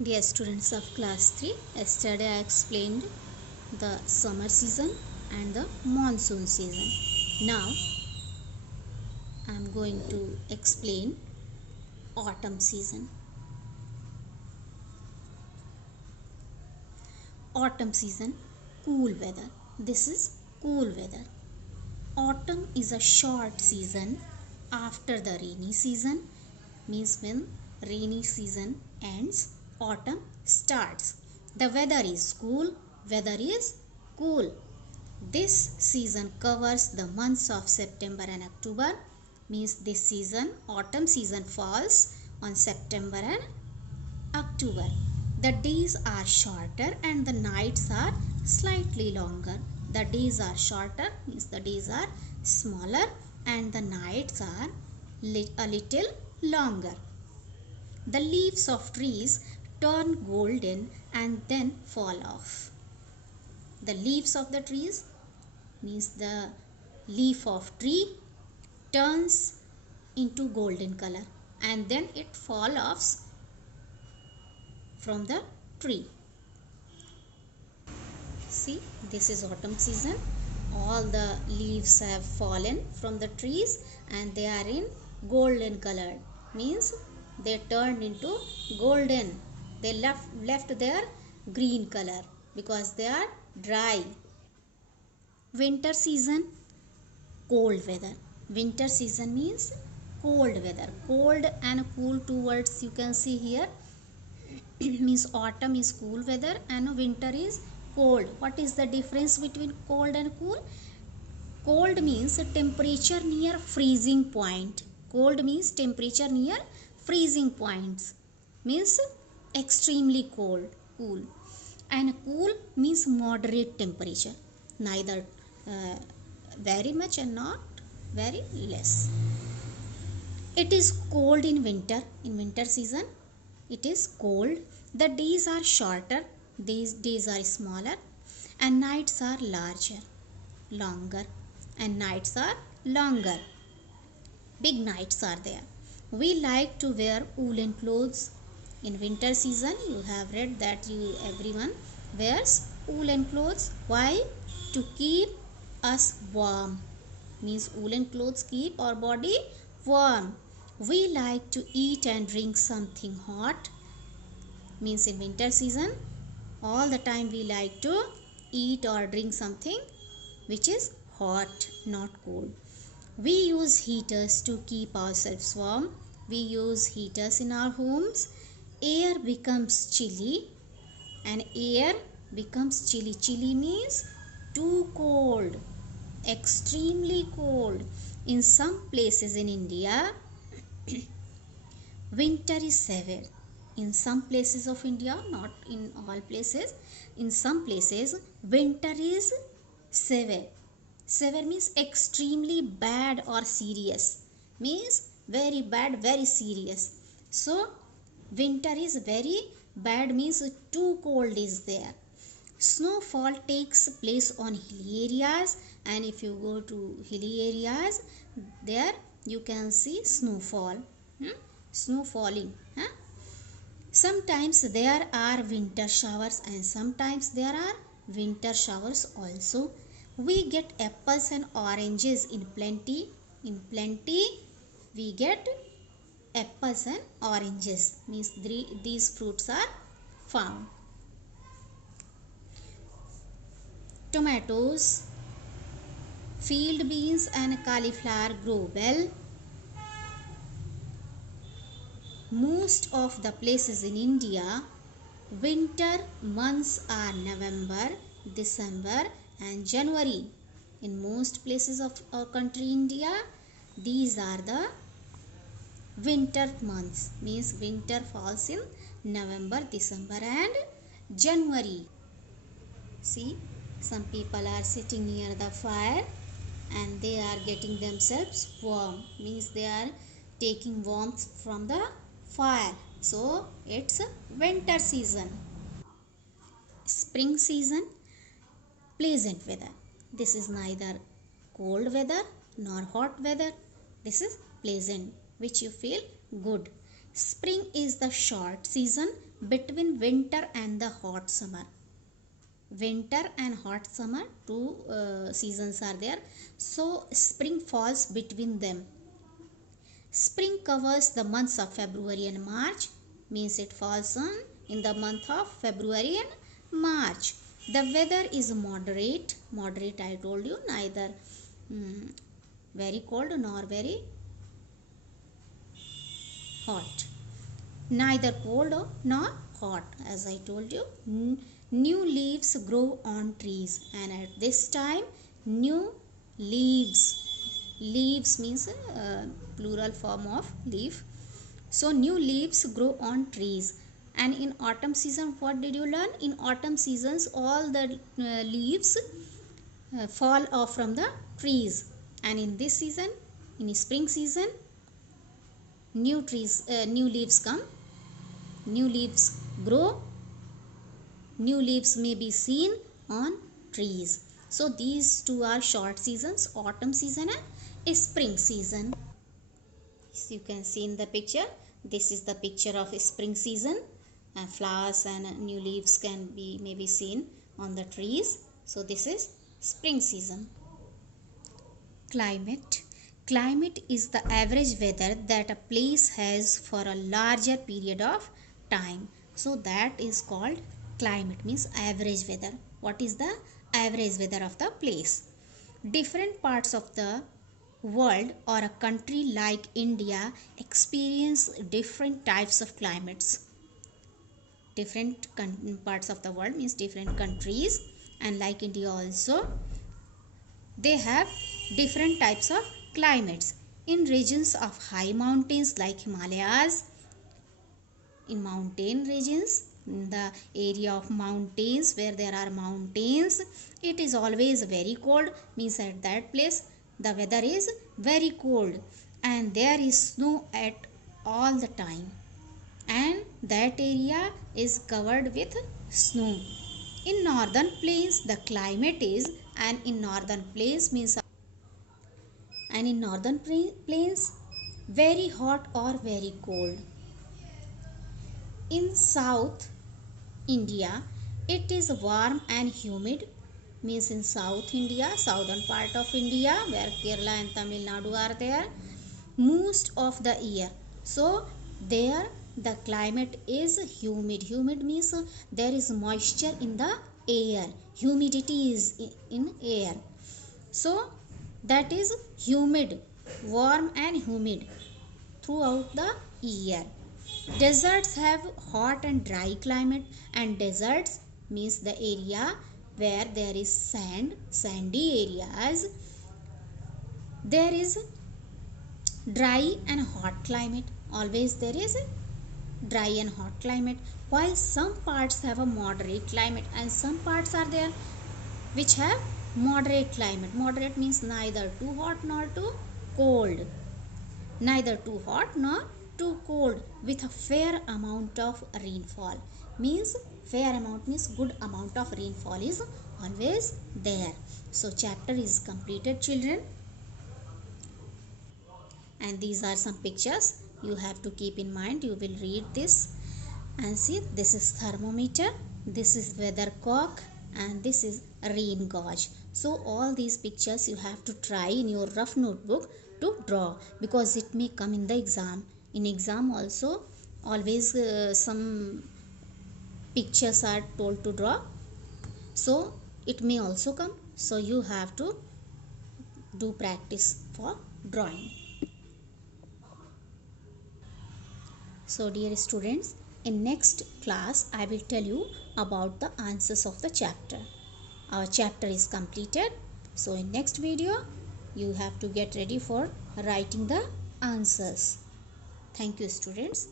Dear students of class 3, yesterday I explained the summer season and the monsoon season. Now I am going to explain autumn season. Autumn season, cool weather. This is cool weather. Autumn is a short season after the rainy season, means when rainy season ends, autumn starts. The weather is cool, weather is cool. This season covers the months of September and October, means this season, autumn season falls on September and October. The days are shorter and the nights are slightly longer. The days are shorter, means the days are smaller, and the nights are a little longer. The leaves of trees turn golden and then fall off. The leaves of the trees, means the leaf of tree turns into golden color and then it fall off from the tree. See, this is autumn season. All the leaves have fallen from the trees and they are in golden color, means they turned into golden. They left their green color because they are dry. Winter season, cold weather. Winter season means cold weather. Cold and cool, two words you can see here. Means autumn is cool weather and winter is cold. What is the difference between cold and cool? Cold means temperature near freezing point. Cold means temperature near freezing points, means extremely cold, cool. And cool means moderate temperature, neither very much and not very less. It is cold in winter. In winter season it is cold. The days are shorter, these days are smaller, and nights are longer, and nights are longer. Big nights are there. We like to wear woolen clothes. In winter season you have read that everyone wears woolen clothes. Why? To keep us warm, means woolen clothes keep our body warm. We like to eat and drink something hot, means in winter season all the time we like to eat or drink something which is hot, not cold. We use heaters to keep ourselves warm. We use heaters in our homes. Air becomes chilly and air becomes chilly. Chilly means too cold, extremely cold. In some places in India, winter is severe. In some places of India, not in all places, in some places winter is severe. Severe means extremely bad or serious, means very bad, very serious. So winter is very bad, means too cold is there. Snowfall takes place on hilly areas, and if you go to hilly areas, there you can see snowfall, snow falling. Sometimes there are winter showers and sometimes there are winter showers also. We get apples and oranges in plenty. In plenty we get apples and oranges, means these fruits are found. Tomatoes, field beans and cauliflower grow well. Most of the places in India, winter months are November, December and January. In most places of our country India, these are the winter months, means winter falls in November, December and January. See, some people are sitting near the fire and they are getting themselves warm, means they are taking warmth from the fire. So it's winter season. Spring season, pleasant weather. This is neither cold weather nor hot weather. This is pleasant, which you feel good. Spring is the short season between winter and the hot summer. Winter and hot summer, two seasons are there. So spring falls between them. Spring covers the months of February and March, means it falls on in the month of February and March. The weather is moderate. Moderate, I told you, neither very cold nor very hot. Neither cold nor hot, as I told you. New leaves grow on trees, and at this time, new leaves. Leaves means plural form of leaf. So new leaves grow on trees. And in autumn season, what did you learn? In autumn seasons, all the leaves fall off from the trees. And in this season, in spring season, new leaves come, new leaves grow, new leaves may be seen on trees. So these two are short seasons, autumn season and spring season. So you can see in the picture, this is the picture of spring season, and flowers and new leaves may be seen on the trees. So this is spring season. Climate. Climate is the average weather that a place has for a larger period of time. So that is called climate, means average weather. What is the average weather of the place? Different parts of the world or a country like India experience different types of climates. Different parts of the world means different countries, and like India also, they have different types of climates. In regions of high mountains like Himalayas, in mountain regions, in the area of mountains where there are mountains, it is always very cold, means at that place the weather is very cold and there is snow at all the time, and that area is covered with snow. In northern plains the climate is, and in northern plains very hot or very cold. In South India it is warm and humid, means in South India, southern part of India where Kerala and Tamil Nadu are there, most of the year. So there the climate is humid. Humid means there is moisture in the air, humidity is in air. So that is humid, warm and humid throughout the year. Deserts have hot and dry climate, and deserts means the area where there is sand, sandy areas. There is dry and hot climate. Always there is dry and hot climate, while some parts have a moderate climate and some parts are there which have moderate climate. Moderate means neither too hot nor too cold. Neither too hot nor too cold, with a fair amount of rainfall. Means fair amount means good amount of rainfall is always there. So chapter is completed, children. And these are some pictures you have to keep in mind. You will read this and see, this is thermometer, this is weathercock, and this is rain gauge. So all these pictures you have to try in your rough notebook to draw, because it may come in the exam. In exam also always some pictures are told to draw, so it may also come. So you have to do practice for drawing. So dear students, in next class I will tell you about the answers of the chapter. Our chapter is completed. So in next video you have to get ready for writing the answers. Thank you, students.